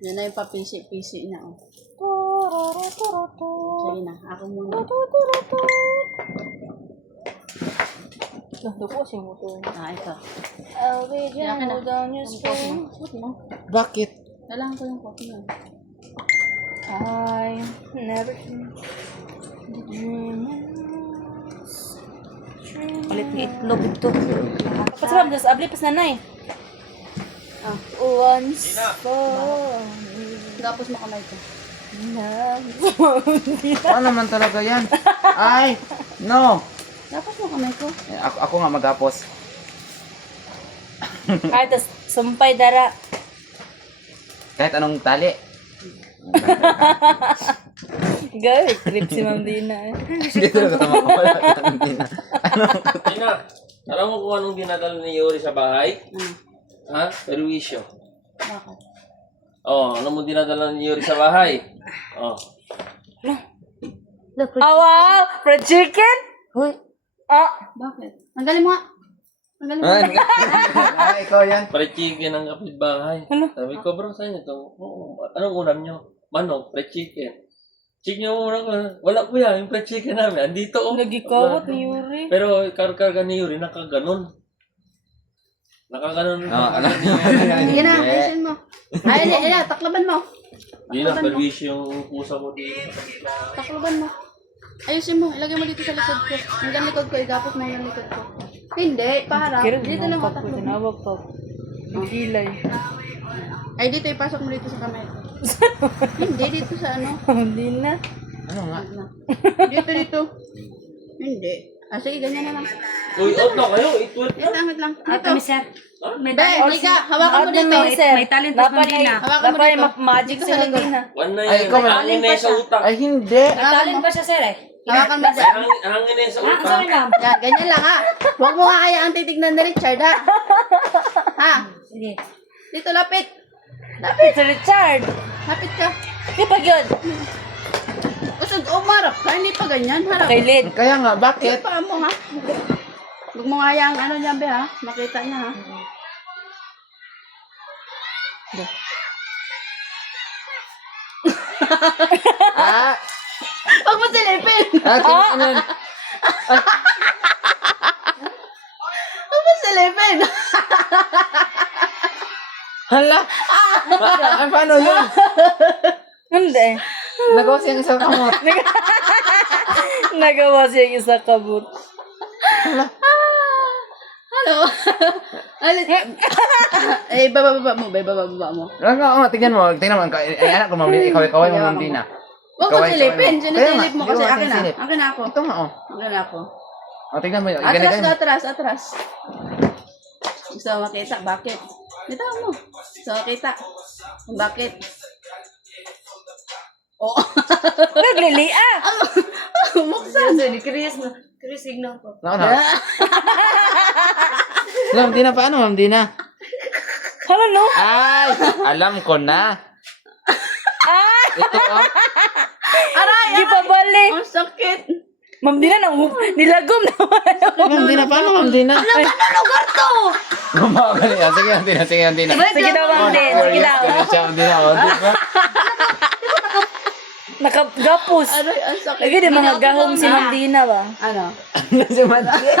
Yan na yung papisi-pisi na. Oh. Sige na, ako muna. Nahdo ko si motor. Ito. I'll be gentle down your spine. Bakit? Kailangan ko yung coffee mo. I never ulit ng itlog ito. Pasabab, das abli pas nanay. Once for Tapos makamay ko. Ano naman talaga yan? Ay! No! Tapos makamay ko. Ako nga magapos. Ay, tas sumpay dara. Kahit anong tali. Gawin, trip si Ma'am Dina. Hindi talaga tumakawala. Tina, alam mo kung anong dinadala ni Yuri sa bahay? Ha? Perwisyo. Bakit? Oh, ano mo dinadala ni Yuri sa bahay? Oh. Oh, wow! Fried chicken? Hoy, bakit? Tanggalin mo nga. Tanggalin mo nga. Ay, ikaw yan. Fried chicken ang kapitbahay. Sabi ko, bro, saan ito? Oo. Anong ulam nyo? Manok, fried chicken. Check nyo muna ko. Wala ko yan, yung fried chicken namin. Andito, oh. Nagikawat ni Yuri. Pero karkarga ni Yuri, nakaganon. Nakaganon. Ano? Sige na, ayusin mo. Ay, taklaban mo. Hindi na, perwisyo yung pusa mo dito. Taklaban mo. Ayusin mo, ilagay mo dito sa likod ko. Hanggang likod ko, igapot mo yung likod ko. Hindi, paharap. Dito lang taklab mo. Tinawag pa. Kilay. Ay, dito, ipasok mo dito sa kamay ko. Hindi, dito sa ano. Hindi na. Ano nga? Dito. Hindi. Sige, ganyan na lang. Uy, out na kayo. Wait Wait lang. Dito. sir. Be, halika, hawakan mo dito. May talent pa Ma'am Dina. Hawakan mo dito. Magic Dito si sa Ma'am likod. Dina. One na Ay, yan. ikaw, Hangin na yan sa utak. Ay, hindi. Hawakan mo. pa siya, sir, eh. Hawakan mo. Hangin na yan sa utak. ma'am. Yan, ganyan lang ha. Huwag mo nga kaya ang titignan ni Richard ha. Ha? Sige. Dito, lapit. Sir Richard. Lapit ka. Di pa yun. Usod, umarap ka. Hindi pa ganyan. Harap. Kay Lid. Kaya nga, bakit? Paa mo ha. Huwag mo nga yung ano niya, be ha. Makita niya ha. Ah! Huwag mo silipin. Ano? Huwag mo silipin. Hala! Paano yun? Hindi. Nagawa siyang isang kamot. Nagawa siya yung isa kabut. Ano? Alit. Eh, bababa mo. Bababa mo. Tingnan mo. Ay, anak ko, ikaw mo, Ma'am Dina. Huwag mo silipin. Kaya Sinisilip mo nga, kasi hindi ko akin na. sinisilip. Akin na ako. Ito nga, oh. Akin na ako. Tingnan mo. Atras Ganyan. ka, atras. Gusto mo makita? Bakit? Dito mo. Gusto mo makita? Bakit? Oh. Naglili ah! Buksan. Chris, signal ko. Ano? Ma'am Dina, paano, Ma'am Dina? Hala, no? Ay! Alam ko na. Ito, oh. Aray! Di pa bali. Ang sakit. Ma'am Dina, nilagom naman. Ma'am Dina, paano, Ma'am Dina? Ano lugar to? Gumagali. Sige, Ma'am Dina. Sige daw, Ma'am Din. Sige daw. Ma'am Dina, oh. Diba? Nakagapos. Aray, ang sakit. Lagi di mga gahong si Ma'am Dina ba? Ano? Si Ma'am Dina.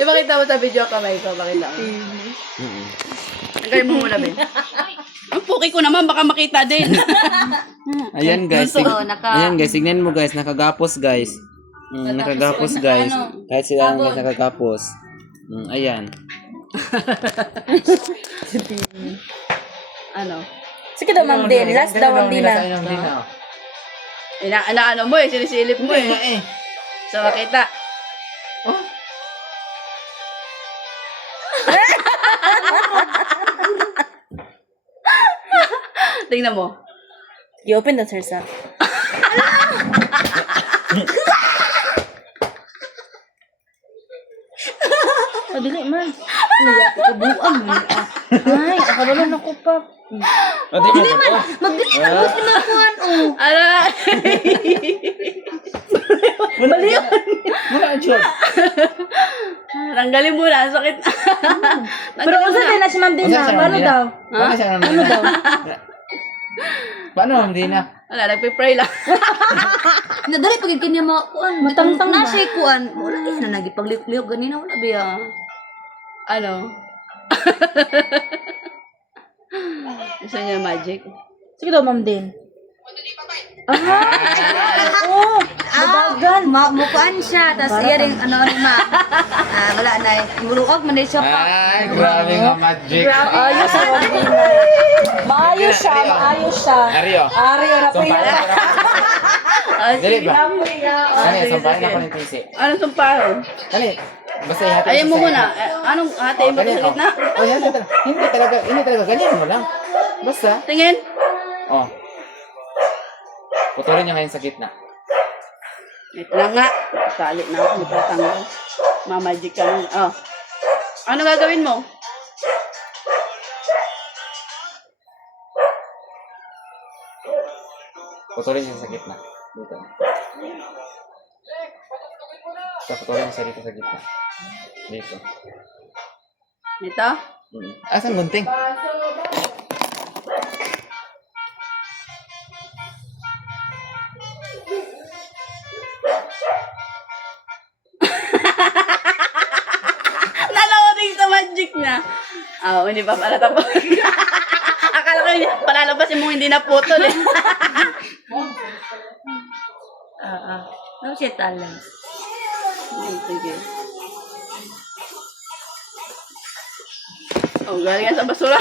Ipakita mo sa video kamay ko. Pakita mo. Lagay mo muna, Ben. Ang puki ko naman, baka makita din. Ayan guys, ayan guys, tignan mo guys, nakagapos guys. Nakagapos guys. Kahit sila guys nakagapos. Ayan. Ano? Sige daw, Ma'am Din. Last daw, Ma'am Dina. Ano mo eh, sinisilip mo eh. So, makita. Oh. Tingnan mo. I-open the sir sa. Dili man. Kabuang man. Ay, akabalon ako pa. Dili man. Mag-discount naman kuan oh. Aray! Baliw. Wala ang job. Tanggalin mo na, ang sakit. Pero kung saan na si Ma'am Dina, paano daw? Paano siya naman? Ano daw? Paano Ma'am Dina? Wala, nagpipray lang. Nadali pag kanya mga kuan, Matangtang ba? na siya kuan. Wala na nagipagliok-liok ganina wala biya. Ano? Gusto niya magic? Sige daw, Ma'am Din. Oo, mabagan. Mukuan siya, tas iya rin ano rin ma. Wala na. Muluog man din siya pa. Ay, grabe nga magic. Ayos sa Ma'am Dina. Maayos siya, maayos siya. Ario. Ari, na po Sumpahin yan. ako. Dali ba? Kani, sumpahin ako ng PC. Anong sumpahan? Kani, basta ihati. Ayaw mo muna. Anong hatiin mo sa gitna? Oh, yan, hindi talaga, ganyan mo lang. Basta, Tingin. oh. Putulin niya ngayon sa gitna. Ito na nga. Tali na ako. Matatanggal. Mamagic ka lang. Oh. Ano gagawin mo? Putulin niya sa gitna. Dito. So, putulin niya siya dito sa gitna. Dito. Ito? Asan gunting? Naloading sa magic na. Hindi pa pala tapos. Akala ko palalabasin mo hindi na putol eh. Ano siya talent? Sige. Galing yan sa basura.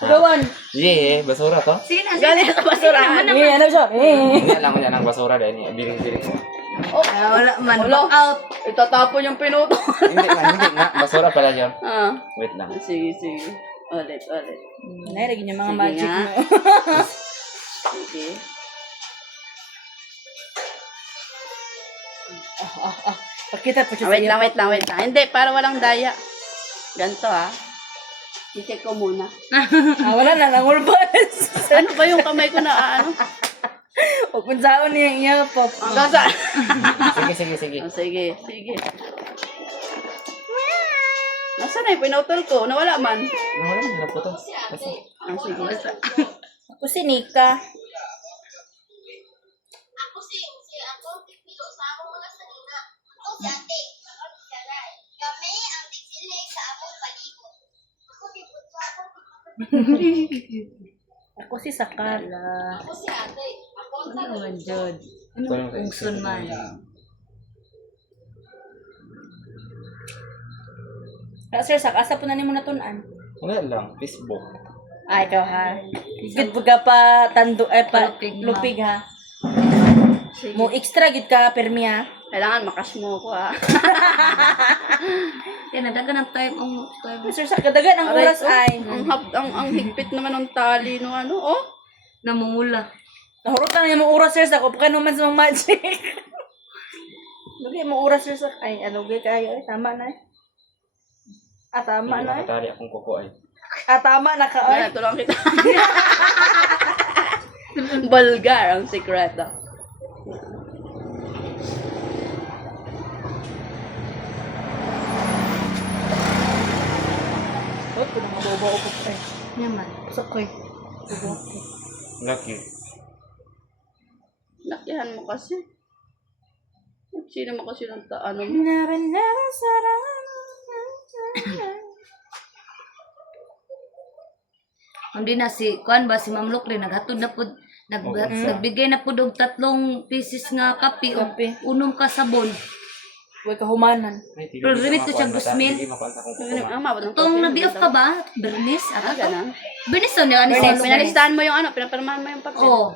Gawan. Yeah, basura to. Sige na, Galing yan sa basura. Ano siya? Hindi alam mo yan ang basura dahil biring-biring. wala man. Wala. Back out. Itatapon yung pinuto. Hindi nga. Basura pala yun. Wait lang. Sige. Ulit. Nalagyan niya mga Sige magic nga. mo. Sige. Pakita po siya Wait lang. Hindi, para walang daya. Ganto I-check ko muna. Wala na, nangulbas. Ano ba yung kamay ko na ano? Pupunsaon niya iya pop. Gasa. Sige. Sige. Nasaan na yung pinutol ko? Nawala man. Wala na, naputo. Sige. Ako si Nika. Ako si Sakala. Ano man jud? Ungsun man. Sir, asa po na ni mo natunan? Wala lang, Facebook. Ay, ikaw ha. Good po ka pa tando, Lupig, ma'am. lupig ha. Mo extra gid ka permi ha. Kailangan makas mo ko Kaya nadagan ang time ang time. Sir, sa kadagan ang Aray oras ko. ay. Ang higpit naman ng tali no ano, oh. Namumula. Nahurutan na yung mga oras sir sa ko pa naman sa mga magic. Lagi mo oras sir sa ay ano gay kayo ay tama na. Tama Hindi na. nakatali akong kuko ay. Tama na ka ay. Tulungan kita. Bulgar ang sikreto. Ot ko nang mababaw ko ay. Yaman. Sakoy. Lucky. Lakihan mo kasi. Sino mo kasi ng ano mo? Never sarang. Hindi na si kuan ba si Ma'am Lukri naghatod na pud nagbigay na pud og 3 pieces nga kape o Kape. unom ka sabon. Huwag kahumanan. Pero limit ko siya gusmin. Tong na-BF ka ba? Bernis? Ganun. Bernis to niya. Ano siya? Pinalistahan mo yung ano, pinapirmahan mo yung papel. Oo.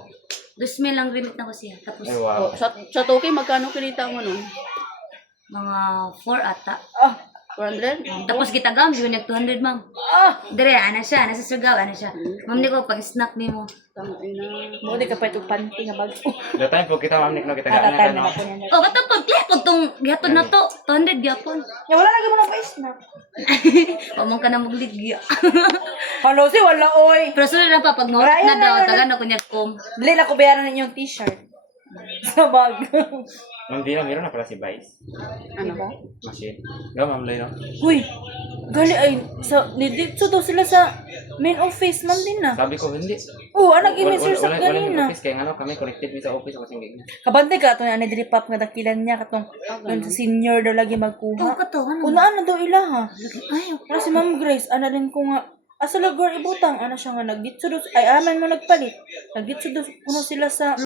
2,000 lang limit na ko siya. Tapos Ay, wow. Sa Toki, magkano kinita mo nun? mga 4 ata. 400? Tapos kita gam, yun nag 200 ma'am. Dire, ana siya, nasa Surigao, ana siya. Ma'am ni ko, pag-snack ni mo. Tangay na. Mo di ka pa itong panty nga bago. The time po kita mamnik no kita Time gaan na na po niya. Oh, katapag, kaya tong gihatod na to, 200 gyapon. Ya wala lagi mga pa na. Pamong ka na magligya. Hello si wala oy. Pero sunod na pa, pag maulit na daw, taga na ko niya kom. Dili na ko bayaran ninyong t-shirt. Sa bag. Ma'am Dino, meron na pala si Vice. Ano ba? Machine. Go, Ma'am Lino. Uy, gali ay, dito daw sila sa main office, Ma'am Dina. Sabi ko, hindi. Oo, anak yung sir sa Wala kanina. office, kaya ano, kami connected sa office ako singgig na. Kabantay ka, ito na ni Pop nga dakilan niya, katong sa senior daw lagi magkuha. Kato, ano? Unaan na daw ilaha. Ayaw. Pero si Ma'am Grace, ana din ko nga, asa lagor ibutang, ana siya nga, naggitso daw, ay aman mo nagpalit. Naggitso daw kuno sila sa